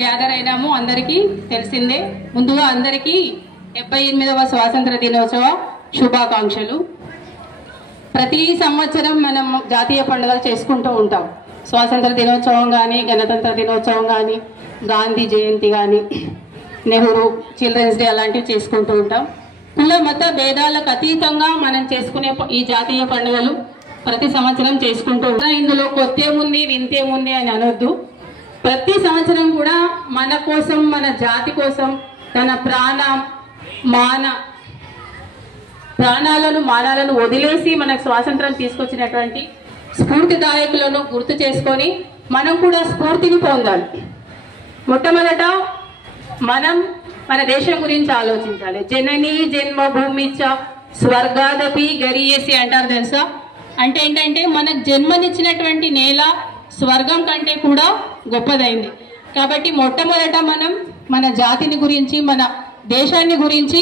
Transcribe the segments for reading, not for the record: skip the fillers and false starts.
Gather అయినాము అందరికీ తెలిసిందే. ముందుగా అందరికీ 78వ స్వాతంత్ర దినోత్సవ శుభాకాంక్షలు. ప్రతి సంవత్సరం మనం జాతీయ పండుగలు చేసుకుంటూ ఉంటాం. స్వాతంత్ర దినోత్సవం కానీ, గణతంత్ర దినోత్సవం కానీ, గాంధీ జయంతి కానీ, నెహ్రూ చిల్డ్రన్స్ డే అలాంటివి చేసుకుంటూ ఉంటాం. కుల మత భేదాలకు అతీతంగా మనం చేసుకునే ఈ జాతీయ పండుగలు ప్రతి సంవత్సరం చేసుకుంటూ ఉంటాం. ఇందులో కొత్తేముంది వింతేముంది అని అనొద్దు. ప్రతి సంవత్సరం కూడా మన కోసం, మన జాతి కోసం తన ప్రాణాలను మానాలను వదిలేసి మనకు స్వాతంత్రం తీసుకొచ్చినటువంటి స్ఫూర్తిదాయకులను గుర్తు చేసుకొని మనం కూడా స్ఫూర్తిని పొందాలి. మొట్టమొదట మనం మన దేశం గురించి ఆలోచించాలి. జననీ జన్మభూమిచ్చ స్వర్గాదపి గరీయసి అంటారు తెలుసా? అంటే ఏంటంటే మనకు జన్మనిచ్చినటువంటి నేల స్వర్గం కంటే కూడా గొప్పదైంది. కాబట్టి మొట్టమొదట మనం మన జాతిని గురించి, మన దేశాన్ని గురించి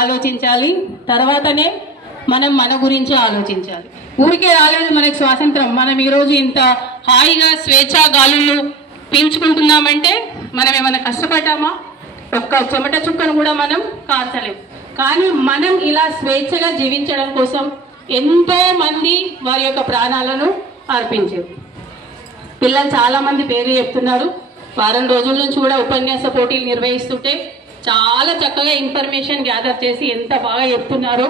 ఆలోచించాలి. తర్వాతనే మనం మన గురించి ఆలోచించాలి. ఊరికే రాలేదు మనకు స్వాతంత్రం. మనం ఈరోజు ఇంత హాయిగా స్వేచ్ఛా గాలులు పీల్చుకుంటున్నామంటే మనం ఏమైనా కష్టపడ్డామా? ఒక్క చెమట చుక్కను కూడా మనం కార్చలేము. కానీ మనం ఇలా స్వేచ్ఛగా జీవించడం కోసం ఎంతో మంది వారి యొక్క ప్రాణాలను అర్పించారు. పిల్లలు చాలా మంది పేరు చెప్తున్నారు. వారం రోజుల నుంచి కూడా ఉపన్యాస పోటీలు నిర్వహిస్తుంటే చాలా చక్కగా ఇన్ఫర్మేషన్ గ్యాదర్ చేసి ఎంత బాగా చెప్తున్నారో.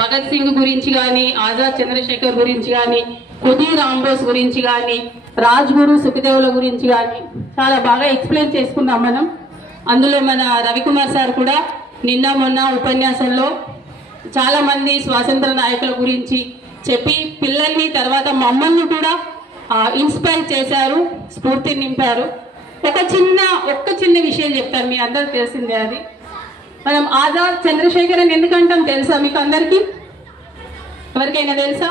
భగత్ సింగ్ గురించి కానీ, ఆజాద్ చంద్రశేఖర్ గురించి కానీ, ఖుదీ రాంబోస్ గురించి కానీ, రాజ్గురు సుఖదేవుల గురించి కానీ చాలా బాగా ఎక్స్ప్లెయిన్ చేసుకున్నాం మనం. అందులో మన రవికుమార్ సార్ కూడా నిన్న మొన్న ఉపన్యాసంలో చాలా మంది స్వాతంత్ర నాయకుల గురించి చెప్పి పిల్లల్ని, తర్వాత మమ్మల్ని కూడా ఇన్స్పైర్ చేశారు, స్ఫూర్తి నింపారు. ఒక్క చిన్న విషయం చెప్తారు, మీ అందరికి తెలిసిందే. అది మనం ఆజాద్ చంద్రశేఖర్ అని ఎందుకంటాం తెలుసా మీకు అందరికీ? ఎవరికైనా తెలుసా?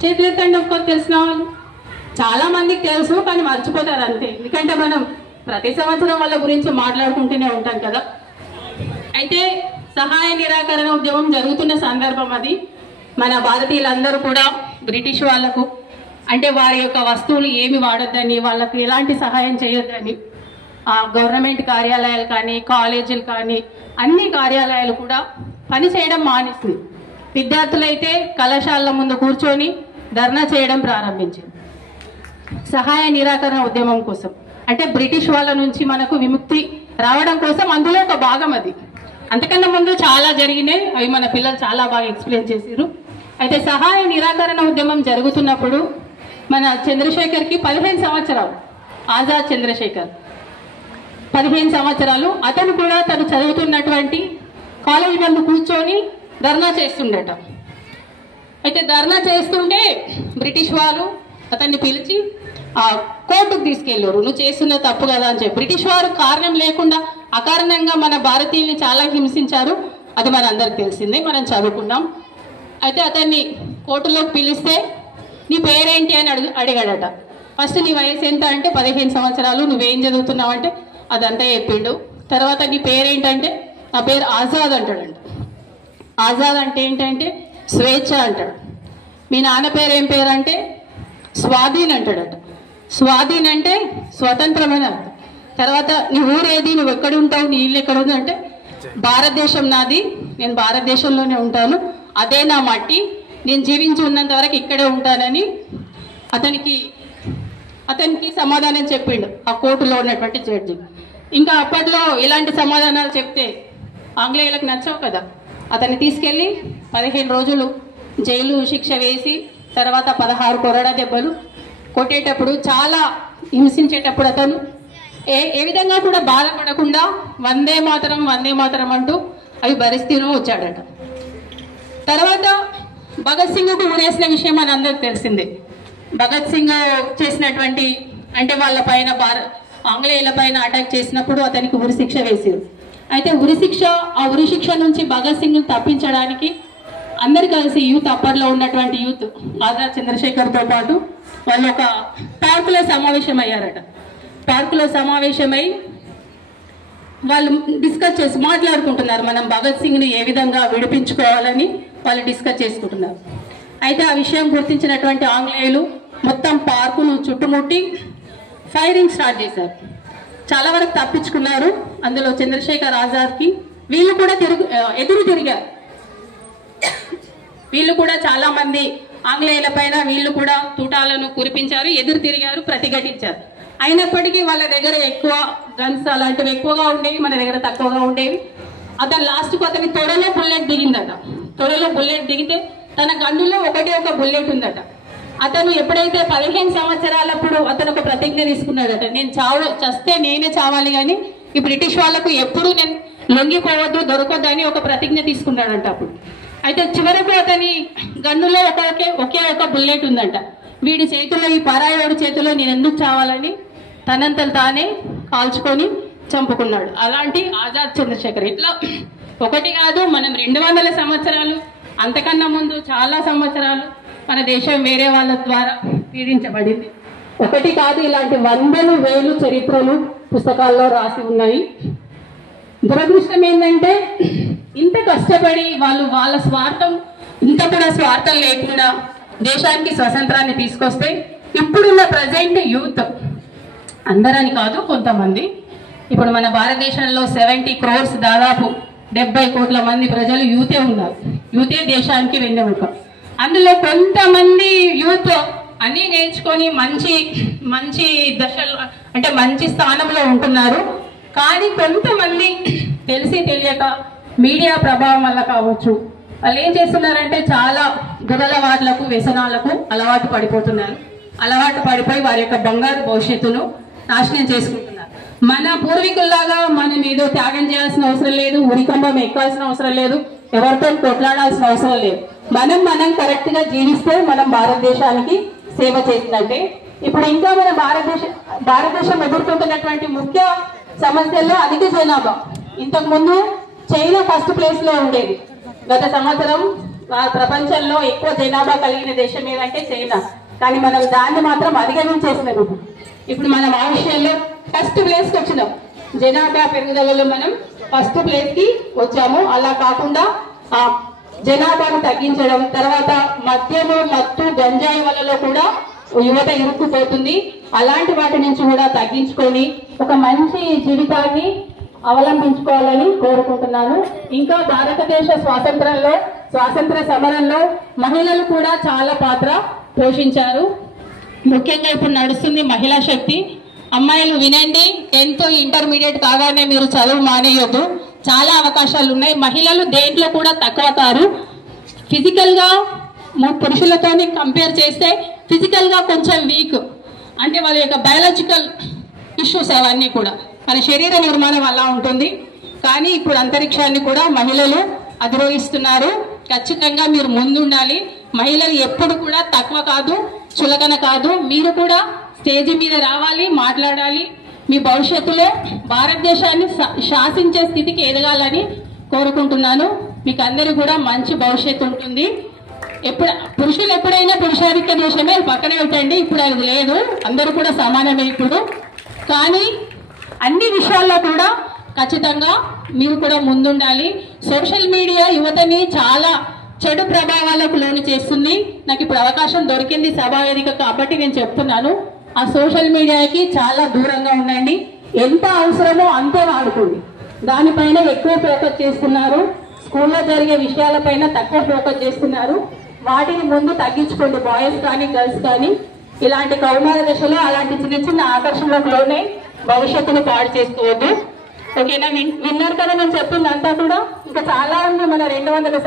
చేతులు ఎత్తండి ఒక్కరు తెలిసిన వాళ్ళు. చాలా మందికి తెలుసు కానీ మర్చిపోతారు అంతే. ఎందుకంటే మనం ప్రతి సంవత్సరం వాళ్ళ గురించి మాట్లాడుకుంటూనే ఉంటాం కదా. అయితే సహాయ నిరాకరణ ఉద్యమం జరుగుతున్న సందర్భం అది. మన భారతీయులందరూ కూడా బ్రిటిష్ వాళ్లకు, అంటే వారి యొక్క వస్తువులు ఏమి వాడొద్దని, వాళ్ళకు ఎలాంటి సహాయం చేయొద్దని గవర్నమెంట్ కార్యాలయాలు కానీ, కాలేజీలు కానీ, అన్ని కార్యాలయాలు కూడా పనిచేయడం మానేసింది. విద్యార్థులైతే కళాశాలల ముందు కూర్చొని ధర్నా చేయడం ప్రారంభించింది సహాయ నిరాకరణ ఉద్యమం కోసం. అంటే బ్రిటిష్ వాళ్ళ నుంచి మనకు విముక్తి రావడం కోసం అందులో ఒక భాగం అది. అంతకన్నా ముందు చాలా జరిగినాయి, అవి మన పిల్లలు చాలా బాగా ఎక్స్ప్లెయిన్ చేశారు. అయితే సహాయ నిరాకరణ ఉద్యమం జరుగుతున్నప్పుడు మన చంద్రశేఖర్కి 15 సంవత్సరాలు. ఆజాద్ చంద్రశేఖర్ 15 సంవత్సరాలు. అతను కూడా తను చదువుతున్నటువంటి కాలేజీ ముందు కూర్చొని ధర్నా చేస్తుండట. అయితే ధర్నా చేస్తుంటే బ్రిటిష్ వాళ్ళు అతన్ని పిలిచి కోర్టుకు తీసుకెళ్ళారు. నువ్వు చేస్తున్న తప్పు కదా అని చెప్పి. బ్రిటిష్ వారు కారణం లేకుండా అకారణంగా మన భారతీయుల్ని చాలా హింసించారు. అది మన అందరికి తెలిసిందే, మనం చదువుకున్నాం. అయితే అతన్ని కోర్టులోకి పిలిస్తే నీ పేరేంటి అని అడిగాడట. ఫస్ట్ నీ వయసు ఎంత అంటే 15 సంవత్సరాలు. నువ్వేం చదువుతున్నావు అంటే అదంతా చెప్పిండు. తర్వాత నీ పేరేంటంటే నా పేరు ఆజాద్ అంటాడంట. ఆజాద్ అంటే ఏంటంటే స్వేచ్ఛ అంటాడు. మీ నాన్న పేరు ఏం పేరు అంటే స్వాధీన్ అంటాడట. స్వాధీన్ అంటే స్వతంత్రమైన అర్థం. తర్వాత నీ ఊరేది, నువ్వు ఎక్కడ ఉంటావు, నీ ఇల్లు ఎక్కడ ఉంది అంటే భారతదేశం నాది, నేను భారతదేశంలోనే ఉంటాను, అదే నా మట్టి, నేను జీవించి ఉన్నంత వరకు ఇక్కడే ఉంటానని అతనికి సమాధానం చెప్పిండు ఆ కోర్టులో ఉన్నటువంటి జడ్జి. ఇంకా అప్పట్లో ఇలాంటి సమాధానాలు చెప్తే ఆంగ్లేయులకు నచ్చవు కదా. అతన్ని తీసుకెళ్లి 15 రోజులు జైలు శిక్ష వేసి, తర్వాత 16 కొరడా దెబ్బలు కొట్టేటప్పుడు, చాలా హింసించేటప్పుడు అతను ఏ విధంగా కూడా బాధపడకుండా వందే మాతరం వందే మాతరం అంటూ అవి భరిస్తూనే వచ్చాడట. తర్వాత భగత్ సింగ్కు ఊరేసిన విషయం మన అందరికి తెలిసిందే. భగత్ సింగ్ చేసినటువంటి, అంటే వాళ్ళ పైన ఆంగ్లేయుల పైన అటాక్ చేసినప్పుడు అతనికి ఉరిశిక్ష వేసారు. అయితే ఆ ఉరిశిక్ష నుంచి భగత్ సింగ్ తప్పించడానికి అందరు కలిసి యూత్, అప్పర్లో ఉన్నటువంటి యూత్, ఆజాద్ చంద్రశేఖర్తో పాటు వాళ్ళు ఒక పార్కులో సమావేశం అయ్యారట. పార్కులో సమావేశమై వాళ్ళు డిస్కస్ చేసి మాట్లాడుకుంటున్నారు, మనం భగత్ సింగ్ని ఏ విధంగా విడిపించుకోవాలని వాళ్ళు డిస్కస్ చేసుకుంటున్నారు. అయితే ఆ విషయం గుర్తించినటువంటి ఆంగ్లేయులు మొత్తం పార్కును చుట్టుముట్టి ఫైరింగ్ స్టార్ట్ చేశారు. చాలా వరకు తప్పించుకున్నారు. అందులో చంద్రశేఖర్ ఆజాద్కి వీళ్ళు కూడా ఎదురు తిరిగారు. వీళ్ళు కూడా చాలా మంది ఆంగ్లేయుల పైన వీళ్ళు కూడా తూటాలను కురిపించారు, ఎదురు తిరిగారు, ప్రతిఘటించారు. అయినప్పటికీ వాళ్ళ దగ్గర ఎక్కువ గన్స్ అలాంటివి ఎక్కువగా ఉండేవి, మన దగ్గర తక్కువగా ఉండేవి. అతను లాస్ట్కు అతని తొడలో బుల్లెట్ దిగిందట. తొడలో బుల్లెట్ దిగితే తన గన్నులో ఒక బుల్లెట్ ఉందట. అతను ఎప్పుడైతే 15 సంవత్సరాలప్పుడు అతను ఒక ప్రతిజ్ఞ తీసుకున్నాడట, నేను చస్తే నేనే చావాలి కానీ ఈ బ్రిటిష్ వాళ్లకు ఎప్పుడు నేను లొంగిపోవద్దు, దొరకద్దు అని ఒక ప్రతిజ్ఞ తీసుకున్నాడంట. అప్పుడు అయితే చివరకు అతని గన్నులో ఒకే ఒక బుల్లెట్ ఉందంట. వీడి చేతిలో, ఈ పరాయోడి చేతిలో నేను ఎందుకు చావాలని తనంతలు తానే కాల్చుకొని చంపుకున్నాడు. అలాంటి ఆజాద్ చంద్రశేఖర్. ఇట్లా ఒకటి కాదు, మనం 200 సంవత్సరాలు అంతకన్నా ముందు చాలా సంవత్సరాలు మన దేశం వేరే వాళ్ళ ద్వారా పీడించబడింది. ఒకటి కాదు, ఇలాంటి 100,000 చరిత్రలు పుస్తకాల్లో రాసి ఉన్నాయి. దురదృష్టం ఏంటంటే ఇంత కష్టపడి వాళ్ళ స్వార్థం, ఇంత కూడా స్వార్థం లేకుండా దేశానికి స్వతంత్రాన్ని తీసుకొస్తే ఇప్పుడున్న ప్రజెంట్ యూత్, అందరని కాదు కొంతమంది, ఇప్పుడు మన భారతదేశంలో 70 crores, దాదాపు 70 కోట్ల మంది ప్రజలు యూతే ఉన్నారు. యూతే దేశానికి వెన్నెముక. అందులో కొంతమంది యూత్ అన్ని నేర్చుకొని మంచి దశలో, అంటే మంచి స్థానంలో ఉంటున్నారు. కానీ కొంతమంది తెలిసి తెలియక మీడియా ప్రభావం వల్ల కావచ్చు, వాళ్ళు ఏం చేస్తున్నారంటే చాలా దురలవాట్లకు, వ్యసనాలకు అలవాటు పడిపోతున్నారు. అలవాటు పడిపోయి వారి యొక్క బంగారు భవిష్యత్తును నాశనం చేసుకుంటున్నారు. మన పూర్వీకుల్లాగా మనం ఏదో త్యాగం చేయాల్సిన అవసరం లేదు, ఉరికంబం ఎక్కాల్సిన అవసరం లేదు, ఎవరితో కొట్లాడాల్సిన అవసరం లేదు. మనం కరెక్ట్ గా జీవిస్తే మనం భారతదేశానికి సేవ చేసినట్టే. ఇప్పుడు ఇంకా మన భారతదేశం ఎదుర్కొంటున్నటువంటి ముఖ్య సమస్యల్లో అధిక జనాభా. ఇంతకు ముందు చైనా ఫస్ట్ ప్లేస్ లో ఉండేది. గత సంవత్సరం ప్రపంచంలో ఎక్కువ జనాభా కలిగిన దేశం ఏదంటే చైనా. కానీ మనం దాన్ని మాత్రం అధిగమించేసినాం. ఇప్పుడు మనం ఆ విషయంలో ఫస్ట్ ప్లేస్ కి వచ్చినాం. జనాభా పెరుగుదలలో మనం ఫస్ట్ ప్లేస్ కి వచ్చాము. అలా కాకుండా జనాభాను తగ్గించడం, తర్వాత మద్యము, మత్తు, గంజాయి వలలో కూడా యువత ఇరుక్కుపోతుంది. అలాంటి వాటి నుంచి కూడా తగ్గించుకొని ఒక మంచి జీవితాన్ని అవలంబించుకోవాలని కోరుకుంటున్నాను. ఇంకా భారతదేశ స్వాతంత్ర సమరంలో మహిళలు కూడా చాలా పాత్ర పోషించారు. ముఖ్యంగా ఇప్పుడు నడుస్తుంది మహిళా శక్తి. అమ్మాయిలు వినండి, 10th ఇంటర్మీడియట్ కాగానే మీరు చదువు మానేయొద్దు. చాలా అవకాశాలు ఉన్నాయి. మహిళలు దేంట్లో కూడా తక్కువ కారు. ఫిజికల్ గా పురుషులతో కంపేర్ చేస్తే ఫిజికల్ గా కొంచెం వీక్, అంటే వాళ్ళ యొక్క బయాలజికల్ ఇష్యూస్ అవన్నీ కూడా, మన శరీర నిర్మాణం అలా ఉంటుంది. కానీ ఇప్పుడు అంతరిక్షాన్ని కూడా మహిళలు అధిరోహిస్తున్నారు. ఖచ్చితంగా మీరు ముందుండాలి. మహిళలు ఎప్పుడు కూడా తక్కువ కాదు, చులకన కాదు. మీరు కూడా స్టేజ్ మీద రావాలి, మాట్లాడాలి. మీ భవిష్యత్తులో భారతదేశాన్ని శాసించే స్థితికి ఎదగాలని కోరుకుంటున్నాను. మీకు అందరూ కూడా మంచి భవిష్యత్తు ఉంటుంది. పురుషులు ఎప్పుడైనా పురుషాధిక్య దేశమే పక్కన పెట్టండి, ఇప్పుడు అది లేదు, అందరూ కూడా సమానమే ఇప్పుడు. కానీ అన్ని విషయాల్లో కూడా ఖచ్చితంగా మీరు కూడా ముందుండాలి. సోషల్ మీడియా యువతని చాలా చెడు ప్రభావాలకు లోను చేస్తుంది. నాకు ఇప్పుడు అవకాశం దొరికింది సభావేదిక కాబట్టి నేను చెప్తున్నాను, ఆ సోషల్ మీడియాకి చాలా దూరంగా ఉండండి. ఎంత అవసరమో అంతే వాడుకోండి. దానిపైన ఎక్కువ ఫోకస్ చేస్తున్నారు. స్కూల్లో జరిగే విషయాలపైన తక్కువ ఫోకస్ చేస్తున్నారు. వాటిని ముందు తగ్గించుకోండి. బాయ్స్ కానీ గర్ల్స్ కానీ ఇలాంటి కౌమార దశలో అలాంటి చిన్న చిన్న ఆకర్షణలకు లోనే భవిష్యత్తును పాడు చేసుకోవద్దు. ఓకేనా? విన్నారు కదా నేను చెప్పిందంతా కూడా. ఇంకా చాలా ఉంది. మన 200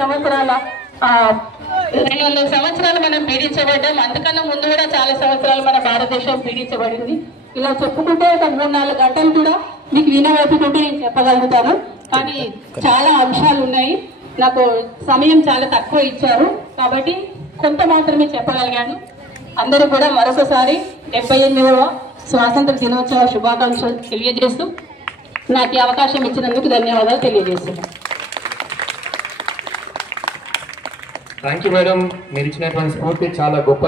సంవత్సరాలు మనం పీడించబడ్డాం. అంతకన్నా ముందు కూడా చాలా సంవత్సరాలు మన భారతదేశం పీడించబడింది. ఇలా చెప్పుకుంటే ఒక 3-4 గంటలు కూడా మీకు వినవైపుకుంటే నేను చెప్పగలుగుతాను. కానీ చాలా అంశాలు ఉన్నాయి. నాకు సమయం చాలా తక్కువ ఇచ్చారు కాబట్టి కొంత మాత్రమే చెప్పగలిగాను. అందరూ కూడా మరొకసారి 78వ స్వాతంత్ర దినోత్సవ శుభాకాంక్షలు తెలియజేస్తూ నాకు ఈ అవకాశం ఇచ్చినందుకు ధన్యవాదాలు తెలియజేస్తున్నాను. Thank you madam. మీరు ఇచ్చినటువంటి స్ఫూర్తి చాలా గొప్ప.